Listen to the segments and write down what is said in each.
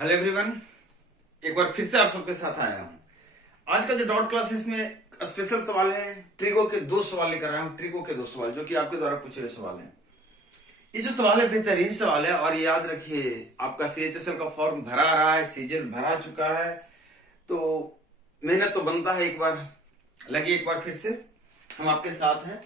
Hello everyone, एक बार फिर से आप सबके साथ आया हूं। आज का जो डॉट क्लासेस में स्पेशल सवाल है, ट्रिगो के दो सवाल लेकर आया हूं। ट्रिगो के दो सवाल जो कि आपके द्वारा पूछे गए सवाल हैं। ये जो सवाल है बेहतरीन सवाल है और याद रखिए, आपका सीएचएसएल का फॉर्म भरा रहा है, सीजीएल भरा चुका है, तो मेहनत तो बनता है। एक बार लगी, एक बार फिर से हम आपके साथ हैं।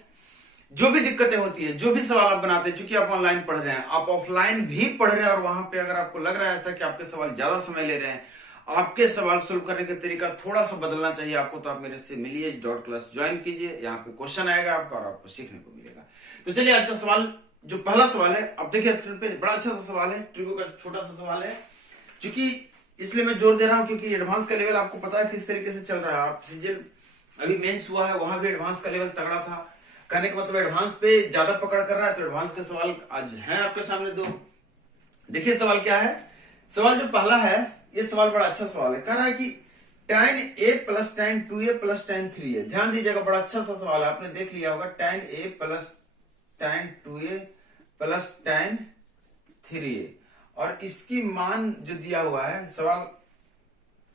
जो भी दिक्कतें होती है, जो भी सवाल आप बनाते हैं, चूंकि आप ऑनलाइन पढ़ रहे हैं, आप ऑफलाइन भी पढ़ रहे हैं और वहां पे अगर आपको लग रहा है ऐसा कि आपके सवाल ज्यादा समय ले रहे हैं, आपके सवाल सोल्व करने का तरीका थोड़ा सा बदलना चाहिए आपको, तो आप मेरे से मिलिए, डॉट क्लास ज्वाइन कीजिए। यहाँ पे क्वेश्चन आएगा आपका और आपको सीखने को मिलेगा। तो चलिए आज का सवाल, जो पहला सवाल है, आप देखिए स्क्रीन पे, बड़ा अच्छा सा सवाल है, ट्रिगो का छोटा सा सवाल है। चूंकि इसलिए मैं जोर दे रहा हूं क्योंकि एडवांस का लेवल आपको पता है किस तरीके से चल रहा है। आप सीजीएल अभी मेंस हुआ है, वहां भी एडवांस का लेवल तगड़ा था। कहने का मतलब एडवांस पे ज्यादा पकड़ कर रहा है, तो एडवांस के सवाल आज हैं आपके सामने दो। देखिए सवाल क्या है। सवाल जो पहला है, ये सवाल बड़ा अच्छा सवाल है। कह रहा है कि tan a plus tan 2a plus tan 3a। ध्यान दीजिएगा, बड़ा अच्छा सा सवाल है, आपने देख लिया होगा। tan a plus tan 2a plus tan 3a, और इसकी मान जो दिया हुआ है, सवाल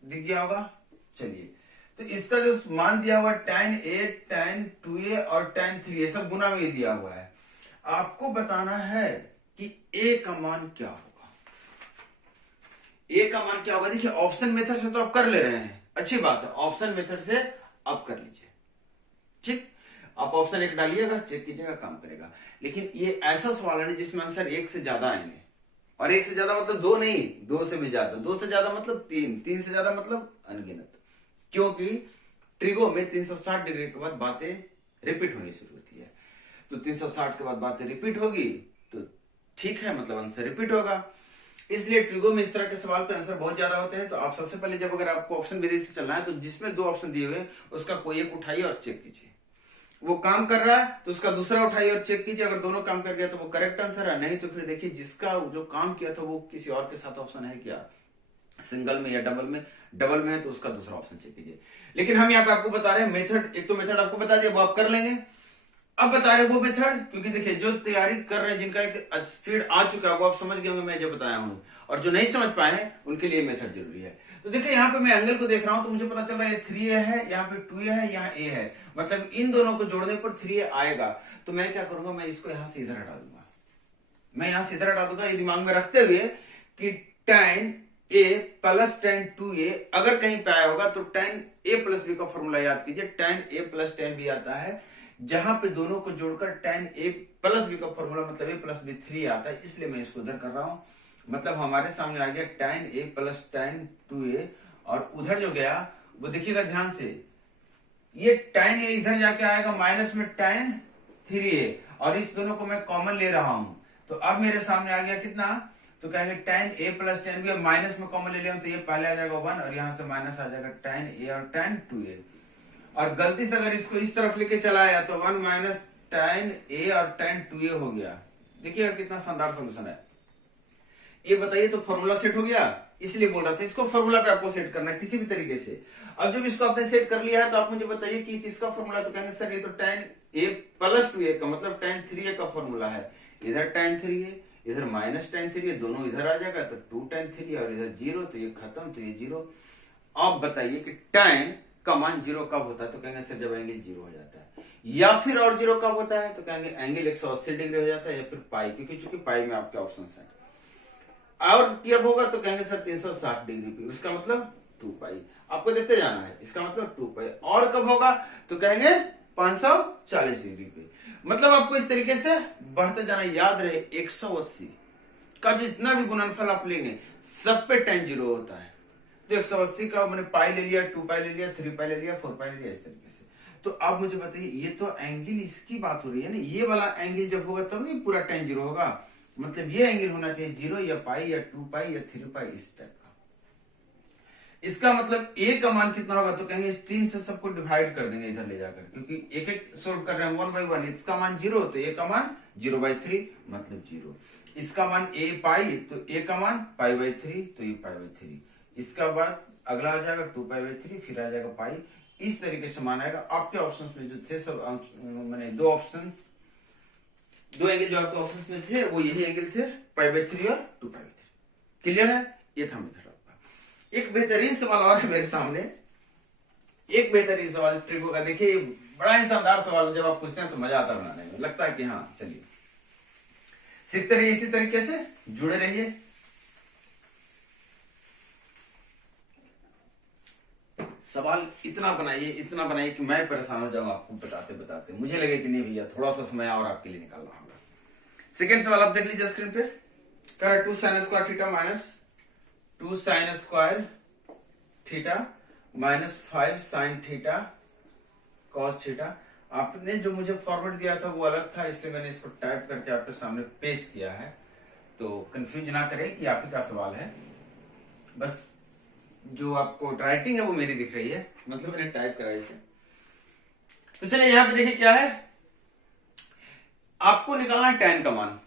दिख गया होगा। चलिए, तो इसका जो मान दिया हुआ tan a, tan 2a और tan 3a सब गुना में दिया हुआ है। आपको बताना है कि a का मान क्या होगा। a का मान क्या होगा? देखिए ऑप्शन मेथड से तो आप कर ले रहे हैं, अच्छी बात है, ऑप्शन मेथड से आप कर लीजिए, ठीक। आप ऑप्शन एक डालिएगा, चेक कीजिएगा, काम करेगा। लेकिन ये ऐसा सवाल है जिसमें आंसर एक से ज्यादा आएंगे, और एक से ज्यादा मतलब दो नहीं, दो से भी ज्यादा, दो से ज्यादा मतलब तीन, तीन से ज्यादा मतलब अनगिनत। क्योंकि ट्रिगो में 360 डिग्री के बाद बातें रिपीट होनी शुरू होती है, तो 360 के बाद बातें रिपीट होगी तो ठीक है, मतलब आंसर रिपीट होगा। इसलिए ट्रिगो में इस तरह के सवाल पे आंसर बहुत ज्यादा होते हैं। तो आप सबसे पहले, जब अगर आपको ऑप्शन विधि से चलना है, तो जिसमें दो ऑप्शन दिए हुए उसका कोई एक उठाइए और चेक कीजिए। वो काम कर रहा है तो उसका दूसरा उठाइए और चेक कीजिए। अगर दोनों काम कर गया तो वो करेक्ट आंसर है, नहीं तो फिर देखिए जिसका जो काम किया था वो किसी और के साथ ऑप्शन है क्या, सिंगल में या डबल में। डबल में है तो उसका दूसरा ऑप्शन चेक कीजिए। लेकिन हम यहाँ पे आपको बता रहे हैं मेथड, एक तो मेथड आपको बता दिया, वो आप कर लेंगे। अब बता रहे वो मेथड, क्योंकि देखिए जो तैयारी कर रहे हैं, जिनका एक स्पीड आ चुका है, वो आप समझ गए होंगे मैं जो बताया हूं, और जो नहीं समझ पाए हैं उनके लिए मेथड जरूरी है। तो देखिए यहाँ पे मैं एंगल को देख रहा हूं, तो मुझे पता चल रहा है ये 3a है, यहाँ पे 2a है, यहाँ a है, मतलब इन दोनों को जोड़ने पर 3a आएगा। तो मैं क्या करूंगा, मैं इसको यहां से इधर हटा दूंगा, मैं यहां से इधर हटा दूंगा, ये दिमाग में रखते हुए कि tan a plus tan 2a अगर कहीं पे आया होगा तो tan a प्लस b का फॉर्मूला याद कीजिए। tan a plus tan b आता है, जहां पे दोनों को जोड़कर tan a प्लस b का फॉर्मूला मतलब a प्लस b 3 आता है, इसलिए मैं इसको इधर कर रहा हूं। मतलब हमारे सामने आ गया tan a plus tan 2a, और उधर जो गया वो देखिएगा ध्यान से, ये tan a इधर जाके आएगा माइनस में tan 3a, और इस दोनों को मैं कॉमन ले रहा हूं, तो अब मेरे सामने आ गया कितना, तो कहेंगे tan a plus tan b, minus में कॉमन ले लिया तो ये पहले आ जाएगा 1, और यहां से माइनस आ जाएगा tan a और tan 2a। और गलती से अगर इसको इस तरफ लेके चला आया तो 1 माइनस tan a और tan 2a हो गया। देखिएगा कितना शानदार सोल्यूशन है। ये बताइए, तो फॉर्मूला सेट हो गया, इसलिए बोल रहा था इसको फॉर्मूला पे आपको सेट करना है किसी भी तरीके से। अब जब इसको आपने सेट कर लिया है तो आप मुझे बताइए कि किसका फॉर्मूला, तो कहेंगे सर ये तो tan a प्लस 2a का मतलब tan 3a का फॉर्मूला है। इधर tan 3a, इधर माइनस tan 3a, दोनों इधर आ जाएगा तो 2 tan 3a, और इधर 0 तो ये खत्म, तो ये 0। आप बताइए कि tan का मान 0 कब होता है, तो कहेंगे सर जब एंगल 0 हो जाता है, या फिर और 0 कब होता है, तो कहेंगे एंगल 180 डिग्री हो जाता है, या फिर पाई, क्योंकि चूंकि पाई में आपके ऑप्शन है। और कब होगा, तो कहेंगे सर 360 डिग्री पे, इसका मतलब 2 पाई, आपको देखते जाना है, इसका मतलब 2 पाई। और कब होगा, तो कहेंगे 540 डिग्री पे। मतलब आपको इस तरीके से बढ़ते जाना। याद रहे 180 का जितना भी गुणनफल आप लेंगे सब पे tan 0 होता है। तो 180 का मैंने पाई ले लिया, 2 पाई ले लिया, 3 पाई ले लिया, 4 पाई ले लिया, इस तरीके से। तो अब मुझे बताइए, ये तो एंगल इसकी बात हो रही है ना, ये वाला एंगल जब होगा तब नहीं पूरा tan 0 होगा, मतलब ये एंगल होना चाहिए 0 या पाई या 2 पाई या 3 पाई, इस टाइप का। इसका मतलब a का मान कितना होगा, तो कहेंगे इस 3 से सबको डिवाइड कर देंगे इधर ले जाकर, क्योंकि एक एक सोल्व कर रहे हैं 1 बाई 1। इसका मान 0 तो a का मान 0/3 मतलब 0। इसका मान a पाई, तो a का मान पाई/3 तो ये पाई/3। इसका बाद अगला आ जाएगा 2 पाई/3, फिर आ जाएगा पाई। इस तरीके से मान आएगा। आपके ऑप्शंस में जो थे सब, मैंने दो ऑप्शन, दो एंगल जो आपके ऑप्शंस में थे वो यही एंगल थे, पाई/3 और 2 पाई/3। क्लियर है? ये था मेथड। एक बेहतरीन सवाल और है मेरे सामने, एक बेहतरीन सवाल ट्रिको का। देखिए बड़ा ही शानदार सवाल है, जब आप पूछते हैं तो मजा आता है बनाने में, लगता है कि हाँ चलिए सीखते रहिए, इसी तरीके से जुड़े रहिए। सवाल इतना बनाइए कि मैं परेशान हो जाऊं आपको बताते बताते, मुझे लगे कि नहीं भैया थोड़ा सा समय और आपके लिए निकालना होगा। सेकेंड सवाल आप देख लीजिए स्क्रीन पे, कह रहा 2 sin square theta minus 2 sin square theta minus 5 sin theta cos theta. आपने जो मुझे फॉर्मेट दिया था वो अलग था, इसलिए मैंने इसको टाइप करके आपके सामने पेश किया है, तो कंफ्यूज ना करें कि आप ही का सवाल है। बस जो आपको राइटिंग है वो मेरी दिख रही है, मतलब मैंने टाइप करा इसे। तो चलिए यहां पे देखिए क्या है, आपको निकालना है tan का मान।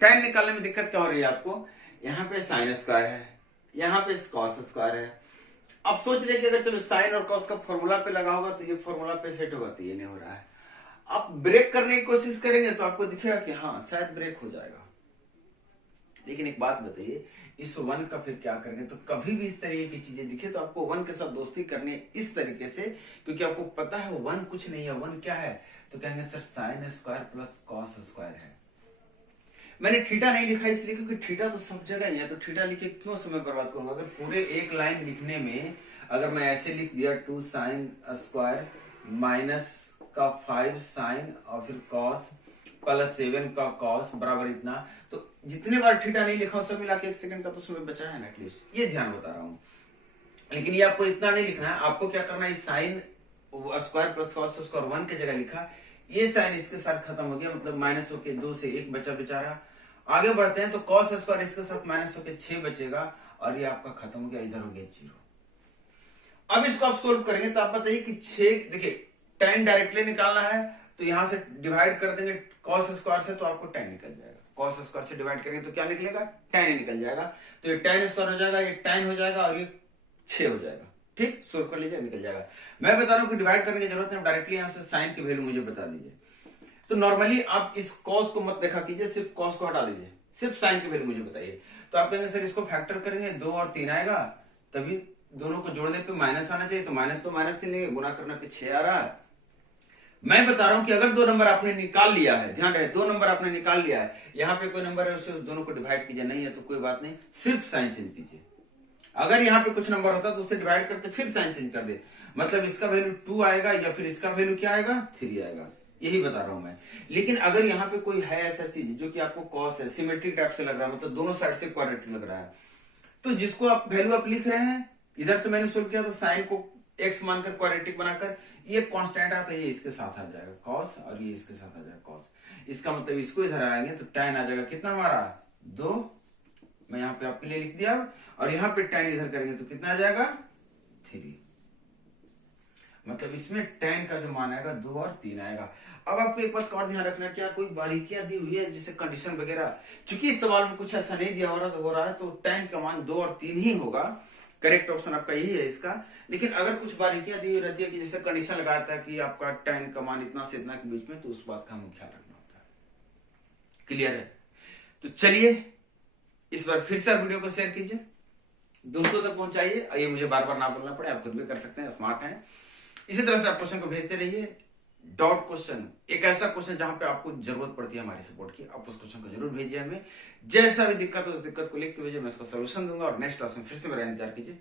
tan निकालने में दिक्कत क्या हो रही है आपको, यहाँ पे साइन स्क्वायर है, यहाँ पे कॉस स्क्वायर है। अब सोच रहे कि अगर चलो साइन और कॉस का फॉर्मूला पे लगा होगा तो ये फॉर्मूला पे सेट होगा, तो ये नहीं हो रहा है। आप ब्रेक करने की कोशिश करेंगे तो आपको दिखेगा कि हाँ शायद ब्रेक हो जाएगा। लेकिन एक बात बताइए, इस वन का फिर क्या करेंगे, तो कभी भी इस तरीके की चीजें दिखे तो आपको वन के साथ दोस्ती करनी है इस तरीके से, क्योंकि आपको पता है वन कुछ नहीं है, वन क्या है, तो कहेंगे sir sine square plus cos square है। मैंने थीटा नहीं लिखा इसलिए क्योंकि थीटा तो सब जगह ही है, तो थीटा लिखे क्यों समय बर्बाद करूंगा। अगर पूरे एक लाइन लिखने में अगर मैं ऐसे लिख दिया 2 sin स्क्वायर माइनस का 5 sin और फिर कॉस प्लस 7 का कॉस बराबर इतना, तो जितने बार थीटा नहीं लिखा सब मिला के 1 सेकंड का तो समय बचा है ना एटलीस्ट, ये ध्यान बता रहा हूं। लेकिन ये आपको इतना नहीं लिखना है, आपको क्या करना है, sine square plus cos square 1 की जगह लिखा, ये साइन इसके साथ खत्म हो गया, मतलब माइनस होके 2 से 1 बचा बेचारा। आगे बढ़ते हैं तो कॉस स्क्वायर इसके साथ माइनस होके 6 बचेगा और ये आपका खत्म हो गया, इधर हो गया 0। अब इसको आप सोल्व करेंगे तो आप बताइए कि 6, देखिए tan डायरेक्टली निकालना है तो यहां से डिवाइड कर देंगे कॉस स्क्वायर से, तो आपको tan निकल जाएगा। कॉस स्क्वायर से डिवाइड करेंगे तो क्या निकलेगा, tan ही निकल जाएगा। तो ये tan स्क्वायर हो जाएगा, ये tan हो जाएगा और ये 6 हो जाएगा। ठीक, सोल्व कर लीजिए, निकल जाएगा। मैं बता रहा हूं कि डिवाइड करने की जरूरत नहीं, डायरेक्टली यहां से साइन की वैल्यू मुझे बता दीजिए। तो नॉर्मली आप इस कॉस को मत देखा कीजिए, सिर्फ कॉस को हटा दीजिए, सिर्फ साइन की वैल्यू मुझे बताइए। तो आप कहेंगे सर इसको फैक्टर करेंगे 2 और 3 आएगा, तभी दोनों को जोड़ने पे माइनस आना चाहिए, तो माइनस तो माइनस 3 लेंगे, गुना करने पे 6 आ रहा है। मैं बता रहा हूं कि अगर 2 नंबर आपने निकाल लिया है, ध्यान रहे 2 नंबर आपने निकाल लिया है, यहाँ पे कोई नंबर है उसे दोनों को डिवाइड कीजिए, नहीं है तो कोई बात नहीं, सिर्फ साइन चेंज कीजिए। अगर यहाँ पे कुछ नंबर होता तो उसे डिवाइड करते फिर साइन चेंज कर दे, मतलब इसका वैल्यू 2 आएगा या फिर इसका वैल्यू क्या आएगा, 3 आएगा, यही बता रहा हूं मैं। लेकिन अगर यहाँ पे कोई है ऐसा चीज जो कि आपको कॉस है, सिमेट्रिक टाइप से लग रहा है, मतलब दोनों साइड से क्वाड्रेटिक लग रहा है, तो जिसको आप वैल्यू आप लिख रहे हैं, इधर से मैंने सोल्व किया तो साइन को x मानकर क्वाड्रेटिक बनाकर ये कांस्टेंट आता है, ये इसके साथ आ जाएगा कॉस और ये इसके साथ आ जाएगा कॉस। इसका मतलब इसको इधर आएंगे तो tan आ जाएगा कितना हमारा 2, मैं यहाँ पे आपके लिए लिख दिया, और यहाँ पे tan इधर करेंगे तो कितना आ जाएगा 3, मतलब इसमें tan का जो मान आएगा 2 और 3 आएगा। अब आपको एक बात का और ध्यान रखना, क्या कोई बारीकियां दी हुई है जैसे कंडीशन वगैरह, चूंकि इस सवाल में कुछ ऐसा नहीं दिया हो रहा है तो tan का मान 2 और 3 ही होगा, करेक्ट ऑप्शन आपका यही है इसका। लेकिन अगर कुछ बारीकियां दी हुई रहती है कि जैसे कंडीशन लगाता है कि आपका tan का मान इतना से इतना के बीच में, तो उस बात का हमें ख्याल रखना होता है। क्लियर है? तो चलिए इस बार फिर से आप वीडियो को शेयर कीजिए, दोस्तों तक पहुंचाइए, ये मुझे बार बार ना बोलना पड़े, आप खुद भी कर सकते हैं, स्मार्ट हैं। इसी तरह से आप क्वेश्चन को भेजते रहिए। डॉट क्वेश्चन, एक ऐसा क्वेश्चन जहां पे आपको जरूरत पड़ती है हमारी सपोर्ट की, आप उस क्वेश्चन को जरूर भेजिए हमें। जैसा भी दिक्कत हो उस दिक्कत को लिख के भेजिए, मैं उसका सोल्यूशन दूंगा और नेक्स्ट क्लास में फिर से मेरा इंतजार कीजिए।